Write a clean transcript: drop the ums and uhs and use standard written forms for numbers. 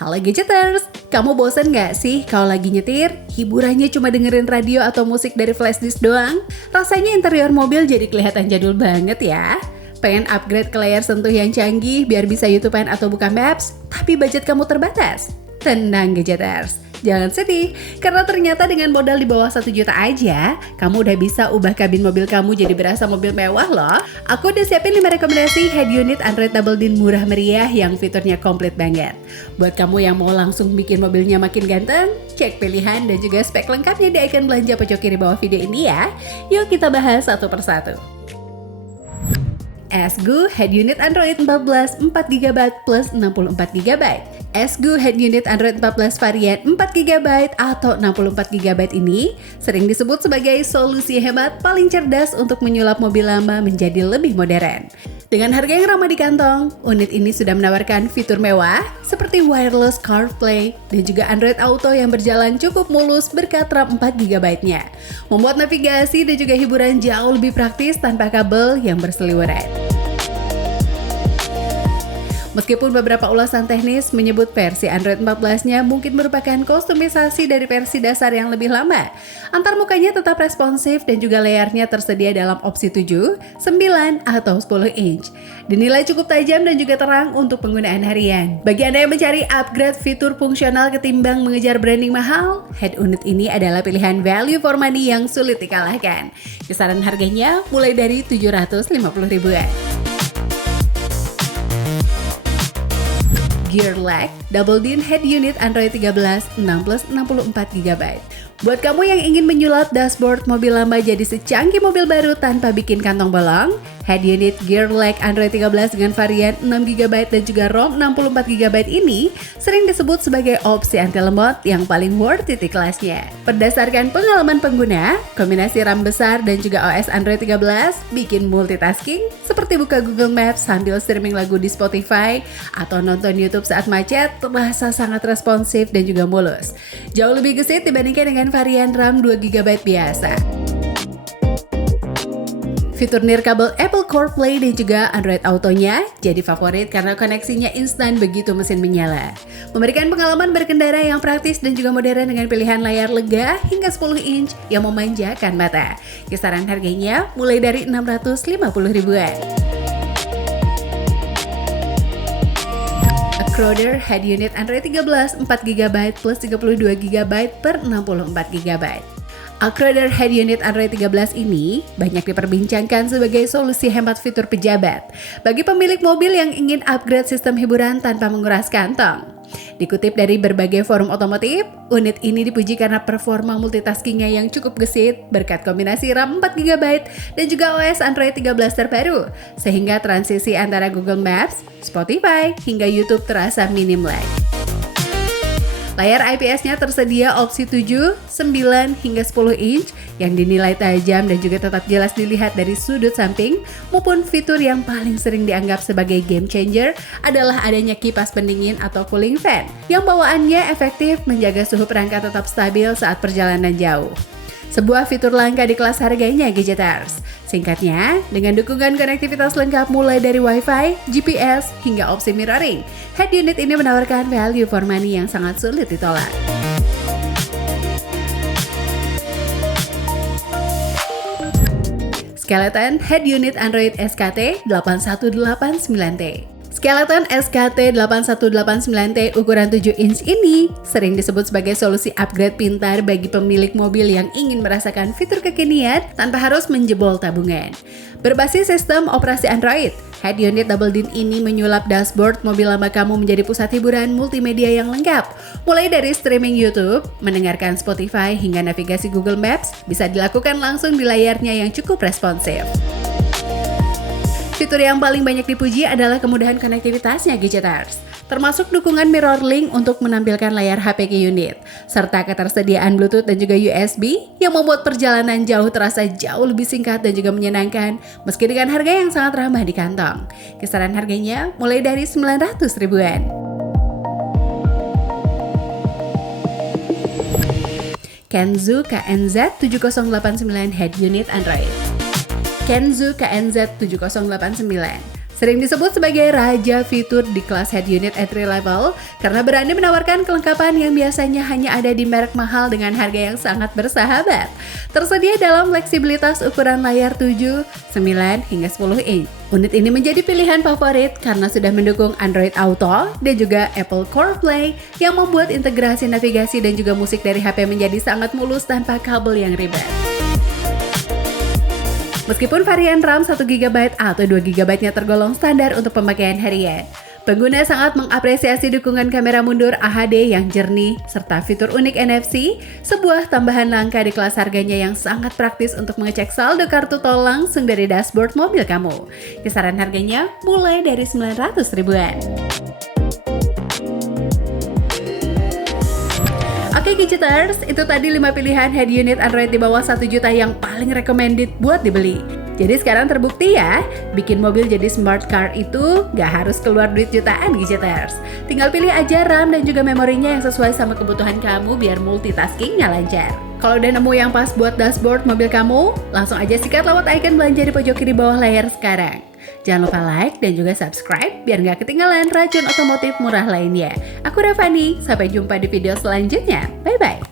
Halo Gadgeters, kamu bosen gak sih kalau lagi nyetir? Hiburannya cuma dengerin radio atau musik dari flashdisk doang? Rasanya interior mobil jadi kelihatan jadul banget ya. Pengen upgrade ke layar sentuh yang canggih biar bisa YouTubean atau buka Maps, tapi budget kamu terbatas? Tenang Gadgeters, jangan sedih, karena ternyata dengan modal di bawah 1 juta aja, kamu udah bisa ubah kabin mobil kamu jadi berasa mobil mewah loh. Aku udah siapin 5 rekomendasi head unit Android Double DIN murah meriah yang fiturnya komplit banget. Buat kamu yang mau langsung bikin mobilnya makin ganteng, cek pilihan dan juga spek lengkapnya di icon belanja pojok kiri bawah video ini ya. Yuk kita bahas satu persatu. Esgu Head Unit Android 14 4GB plus 64GB. Esgu Head Unit Android 14 varian 4GB atau 64GB ini sering disebut sebagai solusi hemat paling cerdas untuk menyulap mobil lama menjadi lebih modern. Dengan harga yang ramah di kantong, unit ini sudah menawarkan fitur mewah seperti wireless CarPlay dan juga Android Auto yang berjalan cukup mulus berkat RAM 4GB-nya, membuat navigasi dan juga hiburan jauh lebih praktis tanpa kabel yang berseliweran. Meskipun beberapa ulasan teknis menyebut versi Android 14-nya mungkin merupakan kustomisasi dari versi dasar yang lebih lama, antar mukanya tetap responsif dan juga layarnya tersedia dalam opsi 7, 9, atau 10 inch. Dinilai cukup tajam dan juga terang untuk penggunaan harian. Bagi Anda yang mencari upgrade fitur fungsional ketimbang mengejar branding mahal, head unit ini adalah pilihan value for money yang sulit dikalahkan. Kisaran harganya mulai dari 750 ribuan. Gearlek Double DIN Head Unit Android 13 6 plus 64GB. Buat kamu yang ingin menyulap dashboard mobil lama jadi secanggih mobil baru tanpa bikin kantong bolong, head unit Gearlek Android 13 dengan varian 6GB dan juga ROM 64GB ini sering disebut sebagai opsi anti lemot yang paling worth it di kelasnya. Berdasarkan pengalaman pengguna, kombinasi RAM besar dan juga OS Android 13 bikin multitasking seperti buka Google Maps sambil streaming lagu di Spotify atau nonton YouTube saat macet terasa sangat responsif dan juga mulus. Jauh lebih gesit dibandingkan dengan varian RAM 2GB biasa. Fitur nirkabel Apple CarPlay dan juga Android Auto-nya jadi favorit karena koneksinya instan begitu mesin menyala. Memberikan pengalaman berkendara yang praktis dan juga modern dengan pilihan layar lega hingga 10 inch yang memanjakan mata. Kisaran harganya mulai dari 650 ribuan. Crowder Head Unit Android 13 4GB plus 32GB per 64GB. Crowder Head Unit Android 13 ini banyak diperbincangkan sebagai solusi hemat fitur pejabat bagi pemilik mobil yang ingin upgrade sistem hiburan tanpa menguras kantong. Dikutip dari berbagai forum otomotif, unit ini dipuji karena performa multitaskingnya yang cukup gesit berkat kombinasi RAM 4GB dan juga OS Android 13 terbaru, sehingga transisi antara Google Maps, Spotify, hingga YouTube terasa minim lag. Layar IPS-nya tersedia opsi 7, 9, hingga 10 inch yang dinilai tajam dan juga tetap jelas dilihat dari sudut samping, maupun fitur yang paling sering dianggap sebagai game changer adalah adanya kipas pendingin atau cooling fan yang bawaannya efektif menjaga suhu perangkat tetap stabil saat perjalanan jauh. Sebuah fitur langka di kelas harganya Gadgeters. Singkatnya, dengan dukungan konektivitas lengkap mulai dari Wi-Fi, GPS, hingga opsi mirroring, head unit ini menawarkan value for money yang sangat sulit ditolak. Skeleton Head Unit Android SKT 8189T. Skeleton SKT 8189T ukuran 7 inch ini sering disebut sebagai solusi upgrade pintar bagi pemilik mobil yang ingin merasakan fitur kekinian tanpa harus menjebol tabungan. Berbasis sistem operasi Android, head unit Double DIN ini menyulap dashboard mobil lama kamu menjadi pusat hiburan multimedia yang lengkap. Mulai dari streaming YouTube, mendengarkan Spotify, hingga navigasi Google Maps bisa dilakukan langsung di layarnya yang cukup responsif. Fitur yang paling banyak dipuji adalah kemudahan konektivitasnya Gadgeters, termasuk dukungan mirror link untuk menampilkan layar HP ke unit, serta ketersediaan Bluetooth dan juga USB yang membuat perjalanan jauh terasa jauh lebih singkat dan juga menyenangkan, meski dengan harga yang sangat ramah di kantong. Kisaran harganya mulai dari 900 ribuan. Kenzo KNZ 7089 Head Unit Android. Kenzo KNZ 7089 Sering disebut sebagai raja fitur di kelas head unit entry level karena berani menawarkan kelengkapan yang biasanya hanya ada di merek mahal dengan harga yang sangat bersahabat. Tersedia dalam fleksibilitas ukuran layar 7, 9, hingga 10 inch. Unit ini menjadi pilihan favorit karena sudah mendukung Android Auto dan juga Apple CarPlay yang membuat integrasi navigasi dan juga musik dari HP menjadi sangat mulus tanpa kabel yang ribet. Meskipun varian RAM 1GB atau 2GB-nya tergolong standar untuk pemakaian harian, pengguna sangat mengapresiasi dukungan kamera mundur HD yang jernih serta fitur unik NFC, sebuah tambahan langka di kelas harganya yang sangat praktis untuk mengecek saldo kartu tol langsung dari dashboard mobil kamu. Kisaran harganya mulai dari 900 ribuan. Oke Gadgeters, itu tadi 5 pilihan head unit Android di bawah 1 juta yang paling recommended buat dibeli. Jadi sekarang terbukti ya, bikin mobil jadi smart car itu gak harus keluar duit jutaan Gadgeters. Tinggal pilih aja RAM dan juga memorinya yang sesuai sama kebutuhan kamu biar multitaskingnya lancar. Kalau udah nemu yang pas buat dashboard mobil kamu, langsung aja sikat lewat icon belanja di pojok kiri bawah layar sekarang. Jangan lupa like dan juga subscribe biar nggak ketinggalan racun otomotif murah lainnya. Aku Rafani, sampai jumpa di video selanjutnya. Bye-bye.